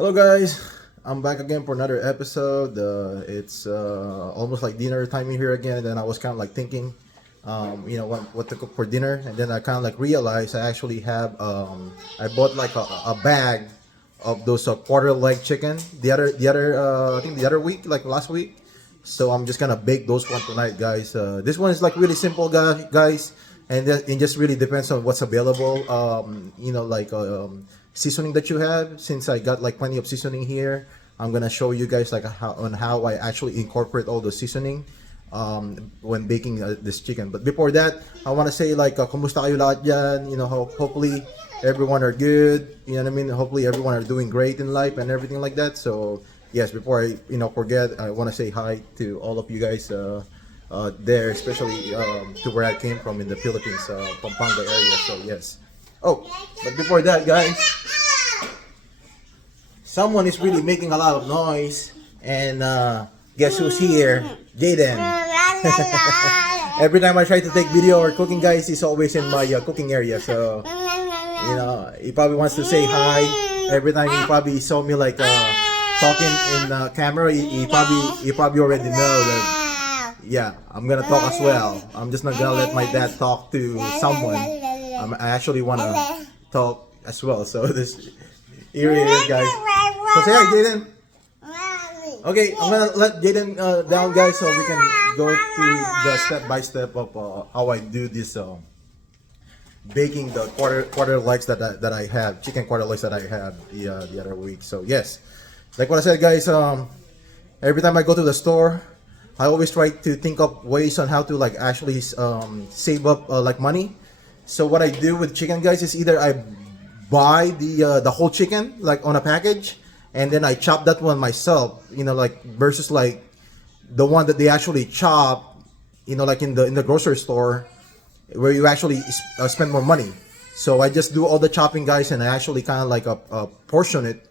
Hello guys, I'm back again for another episode. It's almost like dinner time here again, and then I was kind of like thinking, what to cook for dinner, and then I kind of like realized I actually have I bought like a bag of those quarter leg chicken I think the other week, like last week. So I'm just gonna bake those one tonight, guys. This one is like really simple, guys, and it just really depends on what's available. Seasoning that you have. Since I got like plenty of seasoning here, I'm gonna show you guys like how I actually incorporate all the seasoning when baking this chicken. But before that, I want to say like kumusta kayo lahat dyan? Hopefully everyone are good. You know what I mean? Hopefully everyone are doing great in life and everything like that. So yes, before I forget, I want to say hi to all of you guys there, especially to where I came from in the Philippines, Pampanga area. So yes. Oh, but before that, guys, someone is really making a lot of noise, and guess who's here? Jaden. Every time I try to take video or cooking, guys, he's always in my cooking area. So he probably wants to say hi. Every time he probably saw me like talking in the camera, he probably already know that. Yeah, I'm gonna talk as well. I'm just not gonna let my dad talk to someone. I actually wanna talk as well. So here it is, guys. So say hi, Jaden. Okay, I'm gonna let Jaden down, guys, so we can go through the step by step of how I do this baking the quarter legs that I have, chicken quarter legs that I had the other week. So yes, like what I said, guys. Every time I go to the store, I always try to think of ways on how to like actually save up like money. So what I do with chicken, guys, is either I buy the whole chicken like on a package, and then I chop that one myself. Like versus like the one that they actually chop. Like in the grocery store, where you actually spend more money. So I just do all the chopping, guys, and I actually kind of like portion it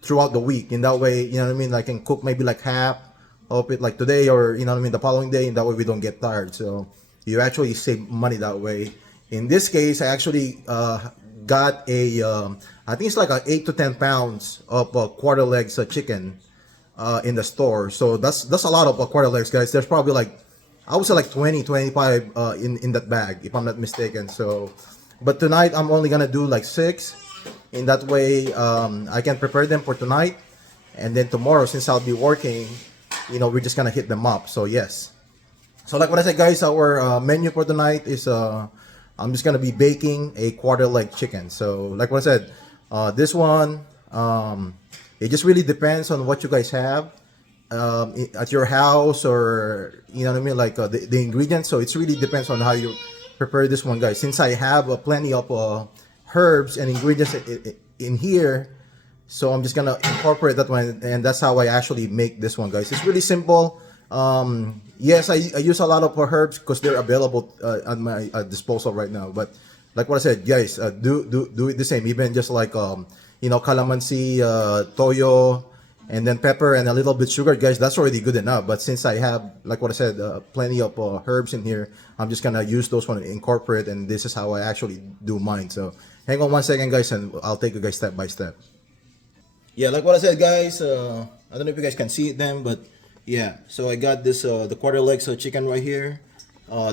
throughout the week. In that way, you know what I mean. I can cook maybe like half of it like today, or the following day, and that way we don't get tired. So you actually save money that way. In this case, I actually got I think it's like 8 to 10 pounds of quarter legs chicken in the store. So that's a lot of quarter legs, guys. There's probably like, I would say like 20, 25 in that bag, if I'm not mistaken. So, but tonight I'm only gonna do like 6. In that way, I can prepare them for tonight, and then tomorrow, since I'll be working, we're just gonna hit them up. So yes. So like what I said, guys, our menu for tonight is I'm just gonna be baking a quarter leg chicken. So like what I said, this one, it just really depends on what you guys have at your house, or what I mean, like the ingredients. So it really depends on how you prepare this one, guys. Since I have plenty of herbs and ingredients in here, so I'm just gonna incorporate that one, and that's how I actually make this one, guys. It's really simple. Yes, I use a lot of herbs because they're available at my disposal right now. But like what I said, guys, do it the same. Even just like calamansi, toyo, and then pepper and a little bit sugar, guys. That's already good enough. But since I have, like what I said, plenty of herbs in here, I'm just gonna use those one and incorporate. And this is how I actually do mine. So hang on one second, guys, and I'll take you guys step by step. Yeah, like what I said, guys. I don't know if you guys can see it then, but yeah, so I got this the quarter legs of chicken right here.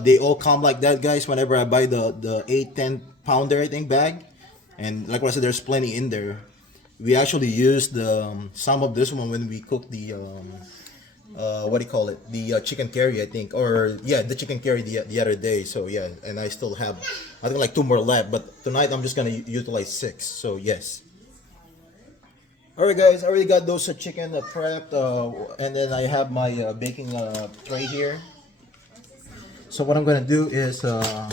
They all come like that, guys, whenever I buy the 8-10 pounder, I think, bag. And like what I said, there's plenty in there. We actually used some of this one when we cooked the what do you call it, the chicken curry, I think, or yeah, the chicken curry the other day. So yeah, and I still have, I think, like 2 more left, but tonight I'm just gonna utilize 6. So yes. Alright, guys, I already got those chicken prepped, and then I have my baking tray here. So what I'm gonna do is, what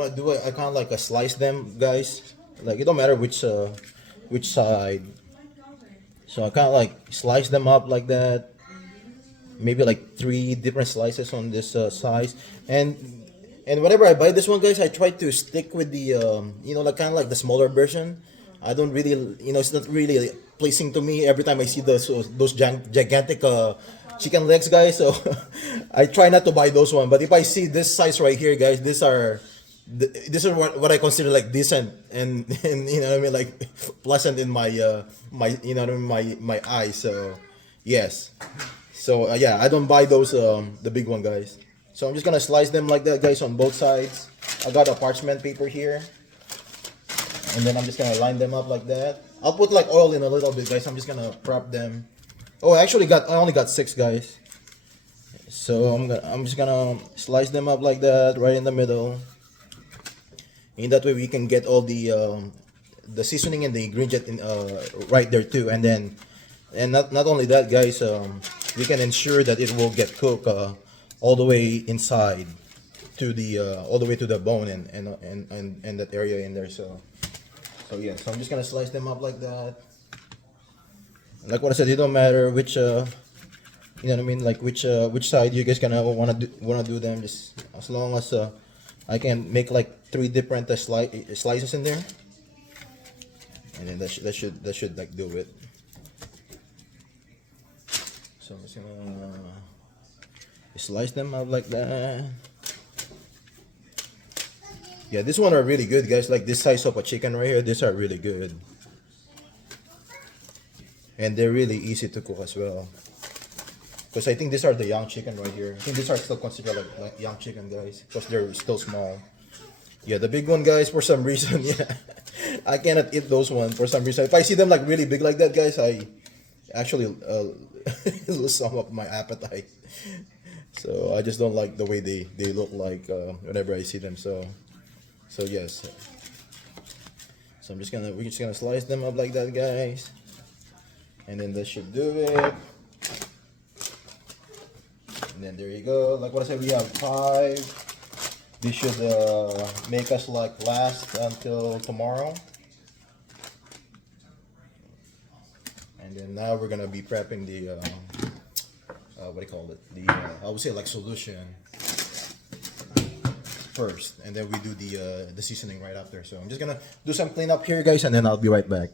I do, I kind of like slice them, guys. Like, it don't matter which side. So I kind of like slice them up like that. Maybe like 3 different slices on this size, and whenever I buy this one, guys, I try to stick with the like kind of like the smaller version. I don't really, it's not really pleasing to me every time I see those gigantic chicken legs, guys. So I try not to buy those one. But if I see this size right here, guys, these are this is what I consider like decent and you know what I mean, like pleasant in my my, you know what I mean, my eyes. So yes. So yeah, I don't buy those the big one, guys. So I'm just gonna slice them like that, guys, on both sides. I got a parchment paper here, and then I'm just gonna line them up like that. I'll put like oil in a little bit, guys. I'm just gonna prep them. Oh, I only got six, guys. So I'm just gonna slice them up like that, right in the middle. In that way, we can get all the seasoning and the ingredient in right there too. And then, and not only that, guys, we can ensure that it will get cooked all the way inside to the all the way to the bone and that area in there. So yeah, so I'm just gonna slice them up like that. Like what I said, it don't matter which you know what I mean, like which side you guys gonna wanna do them. Just as long as I can make like three different slices in there, and then that should like do it. So I'm just gonna slice them up like that. Yeah, this one are really good, guys. Like this size of a chicken right here, these are really good, and they're really easy to cook as well. Because I think these are the young chicken right here. I think these are still considered like young chicken, guys, because they're still small. Yeah, the big one, guys, for some reason, yeah, I cannot eat those ones for some reason. If I see them like really big like that, guys, I actually lose some of my appetite. So I just don't like the way they look like whenever I see them. So yes. So we're just gonna slice them up like that, guys, and then that should do it. And then there you go. Like what I said, we have 5. This should make us like last until tomorrow. And then now we're gonna be prepping the what do you call it? The I would say like solution first, and then we do the seasoning right after. So I'm just gonna do some cleanup here, guys, and then I'll be right back.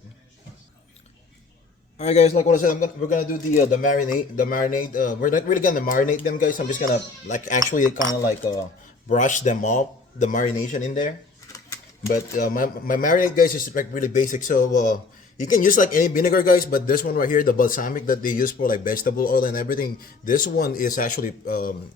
All right, guys. Like what I said, we're gonna do the marinade. The marinade. We're not really gonna marinate them, guys. I'm just gonna like actually kind of like brush them off the marination in there. But my marinade, guys, is like really basic. So you can use like any vinegar, guys. But this one right here, the balsamic that they use for like vegetable oil and everything, this one is actually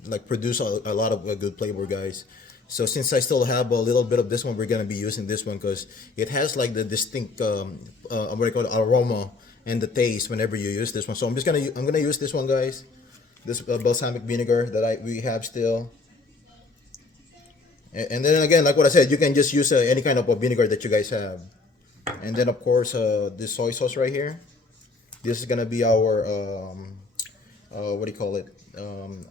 like produce a lot of good flavor, guys. So since I still have a little bit of this one, we're gonna be using this one because it has like the distinct what do you call it, aroma and the taste whenever you use this one. So I'm gonna use this one, guys. This balsamic vinegar that we have still. And then again, like what I said, you can just use any kind of a vinegar that you guys have. And then of course, this soy sauce right here. This is gonna be our what do you call it?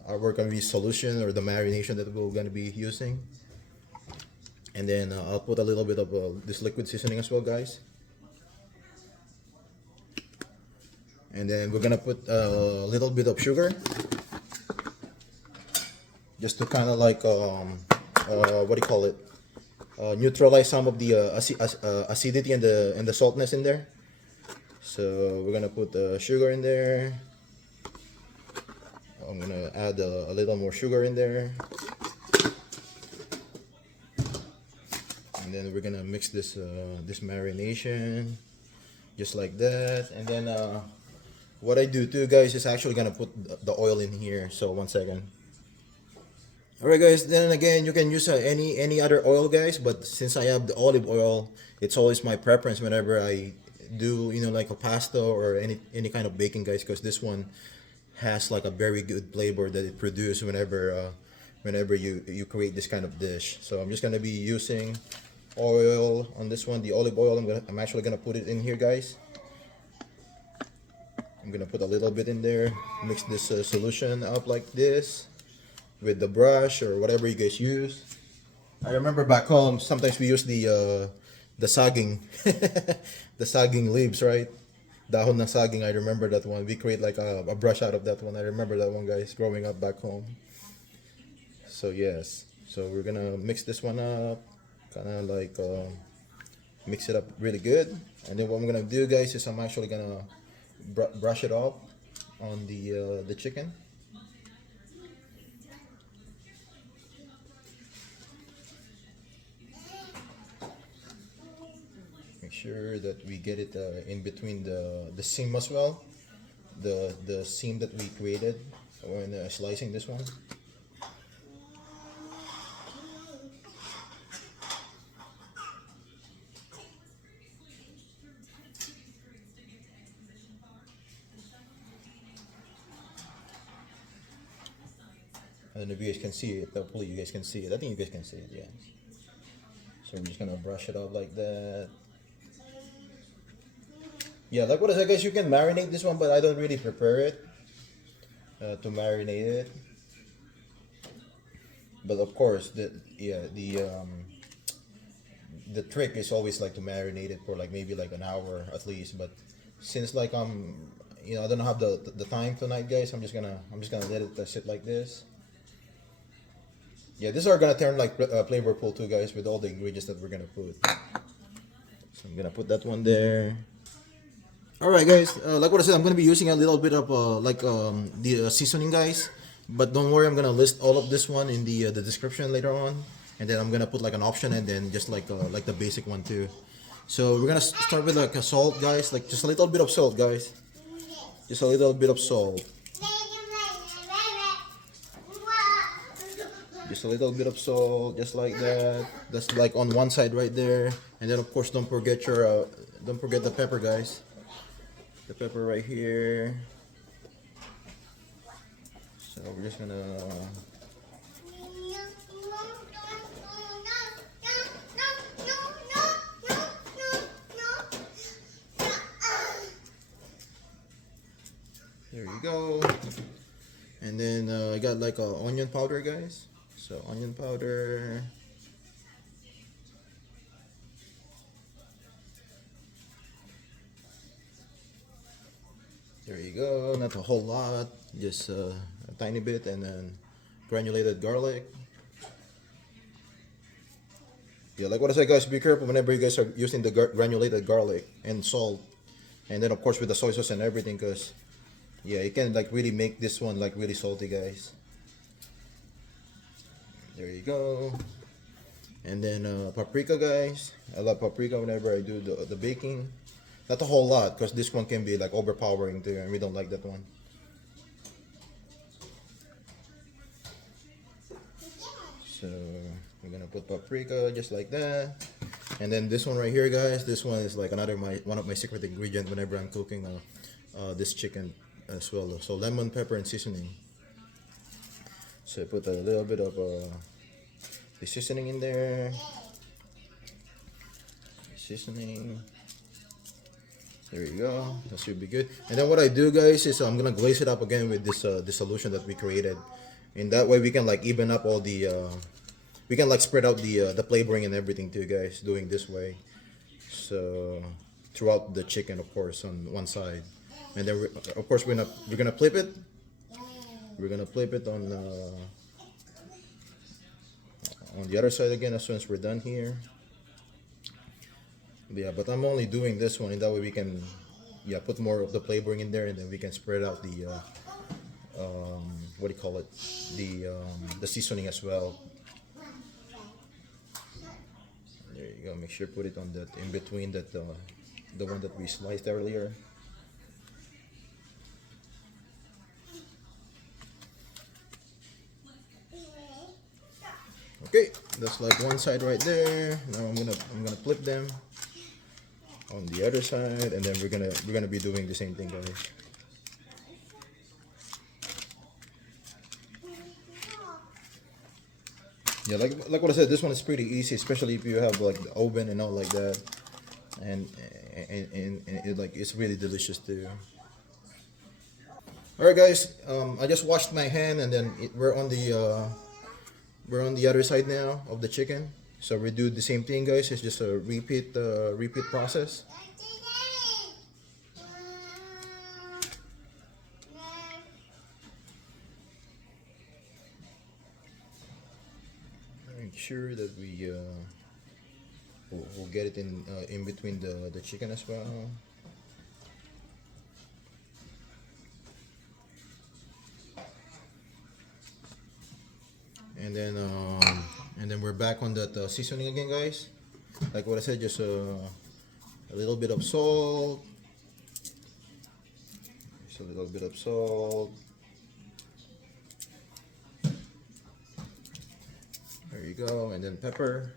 Our gonna be solution or the marination that we're gonna be using. And then I'll put a little bit of this liquid seasoning as well, guys. And then we're gonna put a little bit of sugar, just to kind of like what do you call it? Neutralize some of the acidity and the saltness in there. So we're gonna put the sugar in there. I'm gonna add a little more sugar in there, and then we're gonna mix this this marination just like that. And then what I do too, guys, is actually gonna put the oil in here. So 1 second. Alright, guys, then again, you can use any other oil, guys, but since I have the olive oil, it's always my preference whenever I do, you know, like a pasta or any kind of baking, guys, because this one has like a very good flavor that it produces whenever you create this kind of dish. So I'm just gonna be using oil on this one, the olive oil. I'm actually gonna put it in here, guys. I'm gonna put a little bit in there, mix this solution up like this with the brush or whatever you guys use. I remember back home sometimes we use the sagging the sagging leaves, right? Dahon na saging. I remember that one. We create like a brush out of that one. I remember that one, guys, growing up back home. So yes, so we're gonna mix this one up, kind of like mix it up really good. And then what I'm gonna do, guys, is I'm actually gonna brush it off on the chicken. sure that we get it in between the seam as well, the seam that we created when slicing this one. I don't know if you guys can see it. Hopefully you guys can see it. I think you guys can see it, yeah. So we're just gonna brush it off like that. Yeah, like what I said, guys, you can marinate this one, but I don't really prepare it to marinate it. But of course, the trick is always like to marinate it for like maybe like an hour at least. But since like I don't have the time tonight, guys, I'm just gonna let it sit like this. Yeah, these are gonna turn like flavorful too, guys, with all the ingredients that we're gonna put. So I'm gonna put that one there. All right, guys. Like what I said, I'm gonna be using a little bit of the seasoning, guys. But don't worry, I'm gonna list all of this one in the description later on, and then I'm gonna put like an option and then just like the basic one too. So we're gonna start with like a salt, guys. Like just a little bit of salt, guys. Just a little bit of salt. Just a little bit of salt, just like that. That's like on one side right there. And then of course don't forget the pepper, guys. The pepper right here. So we're just gonna there you go. And then I got like onion powder, guys. So onion powder. There you go. Not a whole lot, just a tiny bit, and then granulated garlic. Yeah, like what I said, guys, be careful whenever you guys are using the granulated garlic and salt, and then of course with the soy sauce and everything, because yeah, it can like really make this one like really salty, guys. There you go. And then paprika, guys. I love paprika whenever I do the baking. Not a whole lot, because this one can be like overpowering too, and we don't like that one. So we're gonna put paprika just like that. And then this one right here, guys, this one is like one of my secret ingredients whenever I'm cooking this chicken as well. So lemon, pepper, and seasoning. So I put a little bit of the seasoning in there. Seasoning. There you go. That should be good. And then what I do, guys, is I'm gonna glaze it up again with this solution that we created. And that way we can like even up all the we can like spread out the flavoring and everything too, guys, doing this way. So throughout the chicken, of course, on one side. And then of course we're gonna flip it. We're gonna flip it on the other side again as soon as we're done here. Yeah, but I'm only doing this one, and that way we can put more of the flavoring in there, and then we can spread out the what do you call it, the seasoning as well. There you go. Make sure put it on that in between that the one that we sliced earlier. Okay, that's like one side right there. Now I'm gonna flip them on the other side, and then we're gonna be doing the same thing, guys. Yeah, like what I said, this one is pretty easy, especially if you have like the oven and all like that, and it like it's really delicious too. All right, guys, I just washed my hand, and then we're on the other side now of the chicken. So we do the same thing, guys. It's just a repeat process. Make sure that we'll get it in between the chicken as well. And then we're back on that seasoning again, guys. Like what I said, just a little bit of salt. Just a little bit of salt. There you go, and then pepper.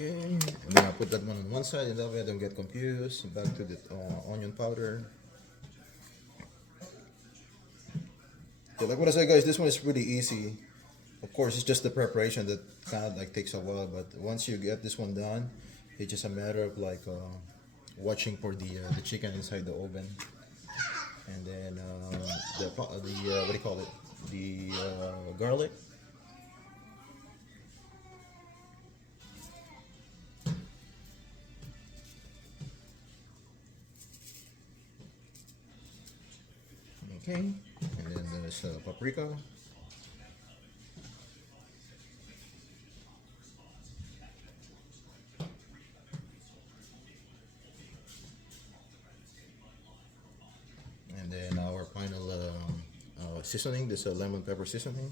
Okay, and then I'll put that one on one side, and that way I don't get confused. Back to the onion powder. So like what I said, guys, this one is pretty easy. Of course, it's just the preparation that kind of like takes a while, but once you get this one done, it's just a matter of like watching for the chicken inside the oven, and then the what do you call it? The garlic. Okay, and then there's paprika. And then our final seasoning, this lemon pepper seasoning.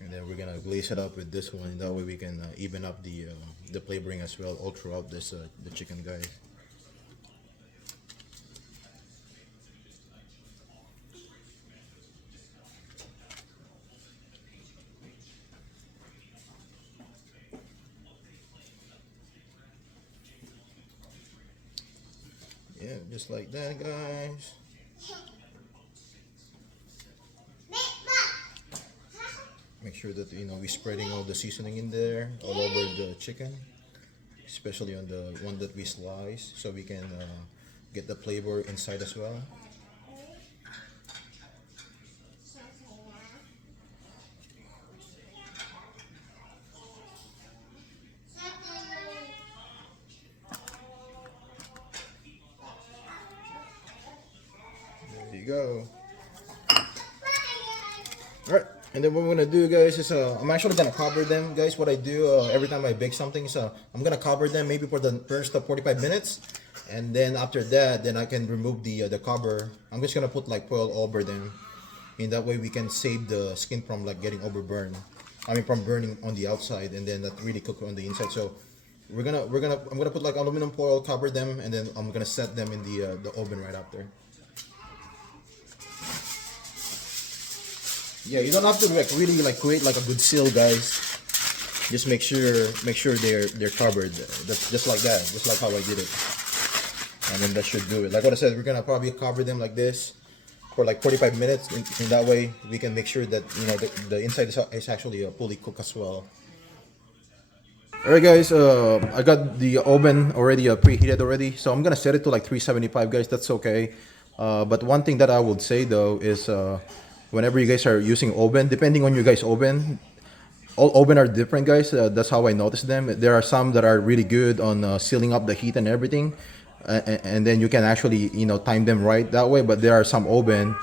And then we're gonna glaze it up with this one. That way we can even up the flavoring as well all throughout this the chicken, guys. Yeah, just like that, guys. Make sure that we're spreading all the seasoning in there all over the chicken, especially on the one that we slice, so we can get the flavor inside as well. There you go. All right. And then what we're gonna do, guys, is I'm actually gonna cover them, guys. What I do every time I bake something is I'm gonna cover them maybe for the first 45 minutes, and then after that, then I can remove the cover. I'm just gonna put like foil over them, in that way we can save the skin from like getting overburned. I mean, from burning on the outside, and then that really cook on the inside. So I'm gonna put like aluminum foil, cover them, and then I'm gonna set them in the oven right after. Yeah, you don't have to like really like create like a good seal, guys. Just make sure they're covered. That's just like that, just like how I did it. And then that should do it. Like what I said, we're gonna probably cover them like this for like 45 minutes. In that way, we can make sure that the inside is actually fully cooked as well. Alright, guys, I got the oven already preheated already, so I'm gonna set it to like 375, guys. That's okay. But one thing that I would say though is whenever you guys are using oven, depending on your guys' oven, all oven are different, guys. That's how I noticed them. There are some that are really good on sealing up the heat and everything, and then you can actually time them right that way. But there are some oven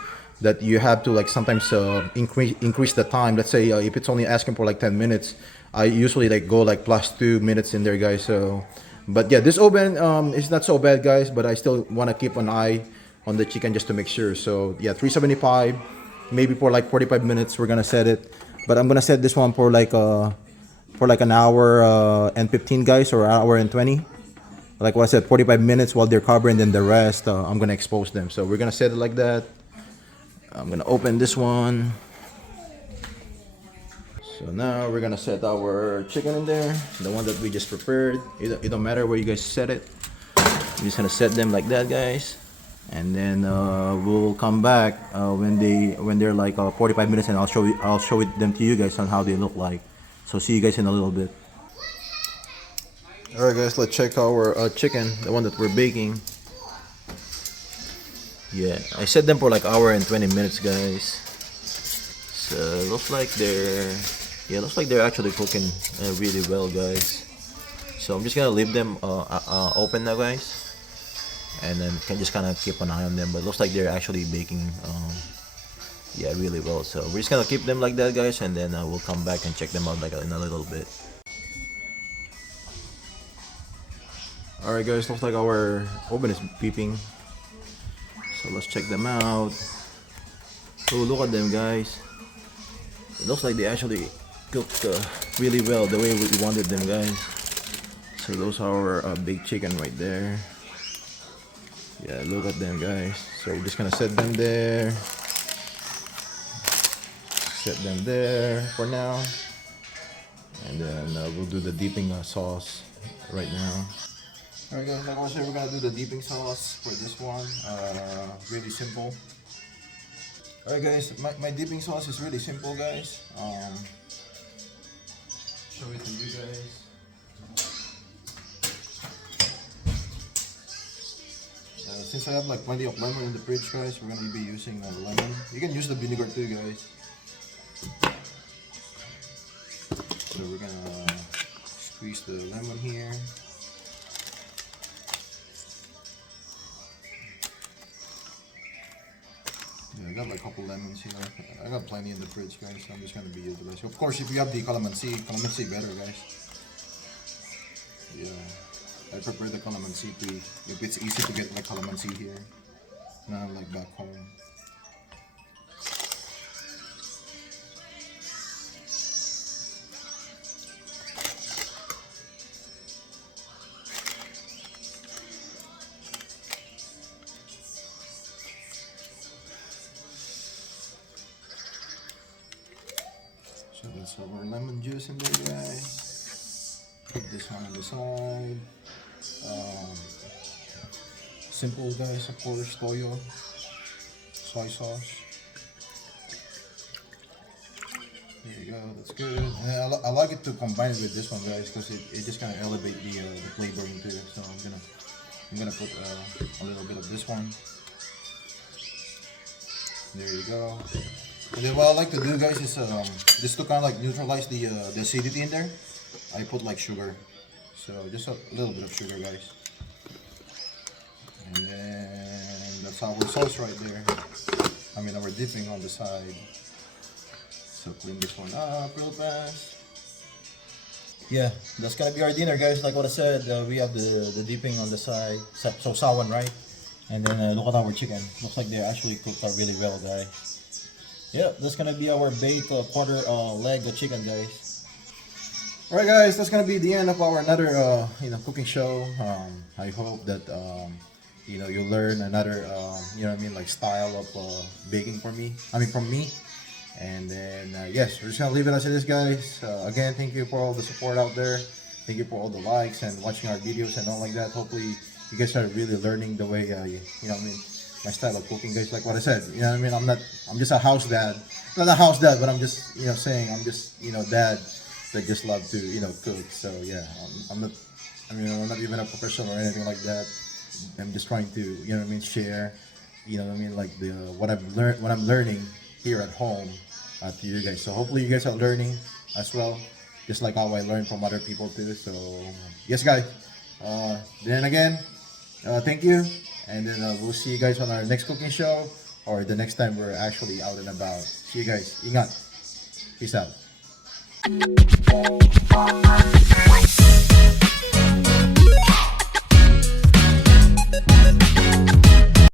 that you have to like sometimes increase the time. Let's say if it's only asking for like 10 minutes, I usually like go like plus 2 minutes in there, guys. So, but yeah, this oven is not so bad, guys. But I still want to keep an eye on the chicken just to make sure. So yeah, 375. Maybe for like 45 minutes we're gonna set it, but I'm gonna set this one for like an hour and 15, guys, or an hour and 20. Like what I said, 45 minutes while they're covering, then the rest I'm gonna expose them. So we're gonna set it like that. I'm gonna open this one. So now we're gonna set our chicken in there, the one that we just prepared. It don't matter where you guys set it. I'm just gonna set them like that, guys. And then we'll come back when they're like 45 minutes, and I'll show them to you guys on how they look like. So see you guys in a little bit. All right, guys, let's check our chicken, the one that we're baking. Yeah, I set them for like hour and 20 minutes, guys. So looks like they're actually cooking really well, guys. So I'm just gonna leave them open now, guys. And then can just kind of keep an eye on them, but it looks like they're actually baking yeah, really well. So we're just gonna keep them like that, guys, and then we'll come back and check them out like in a little bit. Alright guys, looks like our oven is beeping. So let's check them out. Oh, look at them guys. It looks like they actually cooked really well the way we wanted them guys. So those are our baked chicken right there. Yeah, look at them guys. So we're just gonna set them there. Set them there for now. And then we'll do the dipping sauce right now. Alright guys, like I said, we're gonna do the dipping sauce for this one. Really simple. Alright guys, my dipping sauce is really simple guys. Show it to you guys. Since I have like plenty of lemon in the fridge guys, we're gonna be using lemon. You can use the vinegar too guys. So we're gonna squeeze the lemon here. Yeah, I got like a couple lemons here. I got plenty in the fridge guys, so I'm just gonna be utilizing. Of course, if you have the calamansi better guys. Yeah, I prefer the calamansi too. If it's easy to get like calamansi here, not like back home. So that's our lemon juice in there guys. Put this one on the side. Simple guys, of course, toyo, soy sauce. There you go, that's good. And I like it to combine it with this one guys, because it just kind of elevate the flavoring too. So I'm gonna put a little bit of this one. There you go. And then what I like to do guys is just to kind of like neutralize the acidity in there, I put like sugar. So just a little bit of sugar guys. And then that's our sauce right there. I mean our dipping on the side. So clean this one up real fast. Yeah, that's gonna be our dinner guys. Like what I said, we have the dipping on the side. So sawan, right? And then look at our chicken. Looks like they actually cooked really well guys. Yeah, that's gonna be our baked quarter leg of chicken guys. Alright guys, that's gonna be the end of our another cooking show. I hope that you'll learn another like style of baking from me. And then yes, we're just gonna leave it as it is guys. Again, thank you for all the support out there. Thank you for all the likes and watching our videos and all like that. Hopefully you guys are really learning the way my style of cooking guys. Like what I said, I'm just a house dad. Not a house dad, but I'm just saying I'm just dad that just love to cook. So yeah, I'm not even a professional or anything like that. I'm just trying to share like what I'm learning here at home to you guys. So hopefully you guys are learning as well, just like how I learn from other people too. So yes guys, then again, thank you, and then we'll see you guys on our next cooking show or the next time we're actually out and about. See you guys. Ingat. Peace out.